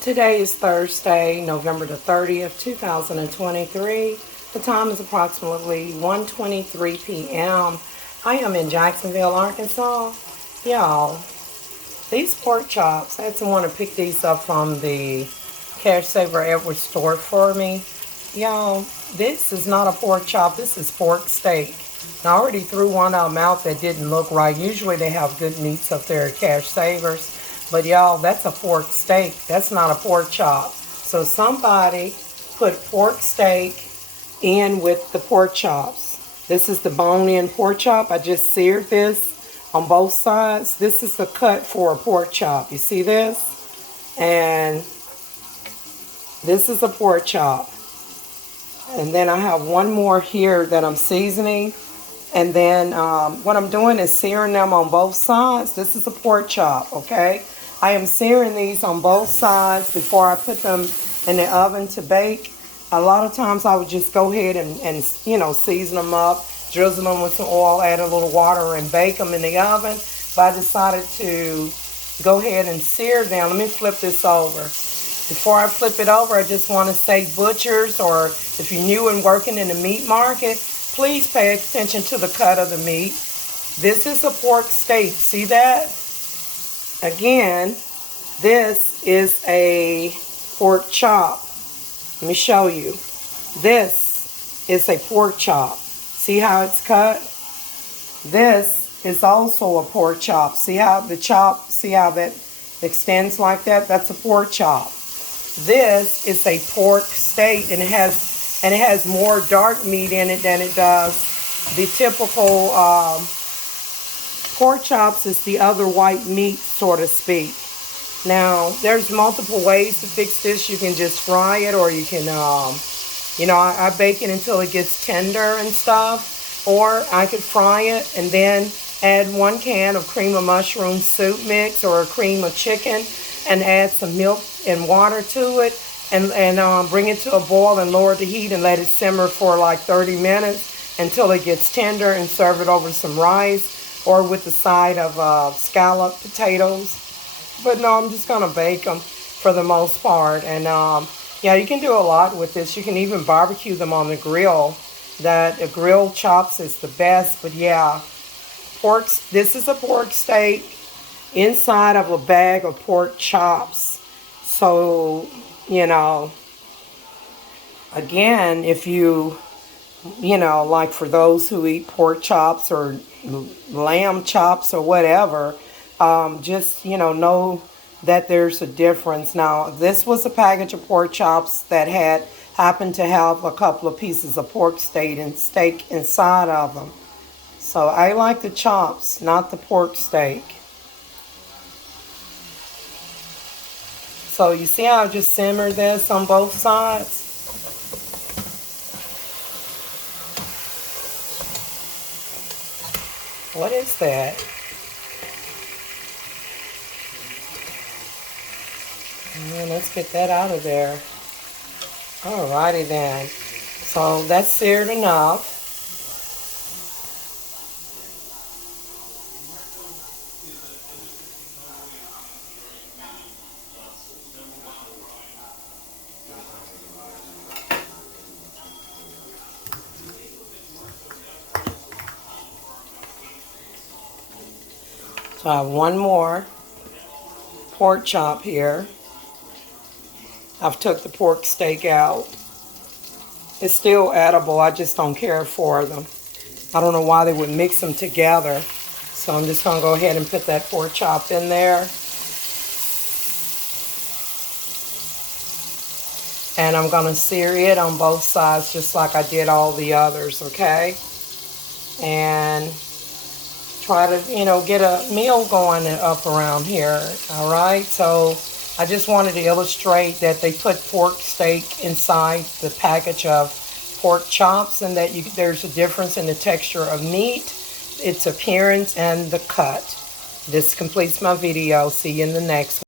Today is Thursday, November the 30th, 2023. The time is approximately 1:23 p.m. I am in Jacksonville, Arkansas. Y'all, these pork chops, I had someone to pick these up from the Cash Saver Edward store for me. Y'all, this is not a pork chop, this is pork steak. I already threw one of them out that didn't look right. Usually they have good meats up there at Cash Savers. But y'all, that's a pork steak. That's not a pork chop. So somebody put pork steak in with the pork chops. This is the bone-in pork chop. I just seared this on both sides. This is the cut for a pork chop. You see this? And this is a pork chop. And then I have one more here that I'm seasoning. And then what I'm doing is searing them on both sides. This is a pork chop, okay? I am searing these on both sides before I put them in the oven to bake. A lot of times I would just go ahead and you know, season them up, drizzle them with some oil, add a little water, and bake them in the oven. But I decided to go ahead and sear them. Let me flip this over. Before I flip it over, I just want to say, butchers, or if you're new and working in the meat market, please pay attention to the cut of the meat. This is a pork steak. See that? Again, this is a pork chop. Let me show you. This is a pork chop. See how it's cut? This is also a pork chop. See how the chop, see how that extends like that? That's a pork chop. This is a pork steak, and it has more dark meat in it than it does the typical pork chops. Is the other white meat, so to speak. Now, there's multiple ways to fix this. You can just fry it, or you can, you know, I bake it until it gets tender and stuff. Or I could fry it and then add 1 can of cream of mushroom soup mix or a cream of chicken and add some milk and water to it and bring it to a boil and lower the heat and let it simmer for like 30 minutes until it gets tender, and serve it over some rice or with the side of scalloped potatoes. But no, I'm just going to bake them for the most part. And yeah, you can do a lot with this. You can even barbecue them on the grill. That grilled chops is the best. But yeah, this is a pork steak inside of a bag of pork chops. So, you know, again, if you know, like for those who eat pork chops or lamb chops or whatever, just, you know that there's a difference. Now, this was a package of pork chops that happened to have a couple of pieces of pork steak inside of them. So I like the chops, not the pork steak. So you see how I just simmered this on both sides? What is that? Let's get that out of there. Alrighty then. So that's seared enough. So I have one more pork chop here. I've took the pork steak out. It's still edible. I just don't care for them. I don't know why they would mix them together. So I'm just going to go ahead and put that pork chop in there. And I'm going to sear it on both sides just like I did all the others, okay? And try to, you know, get a meal going up around here, all right? So I just wanted to illustrate that they put pork steak inside the package of pork chops, and that there's a difference in the texture of meat, its appearance, and the cut. This completes my video. See you in the next one.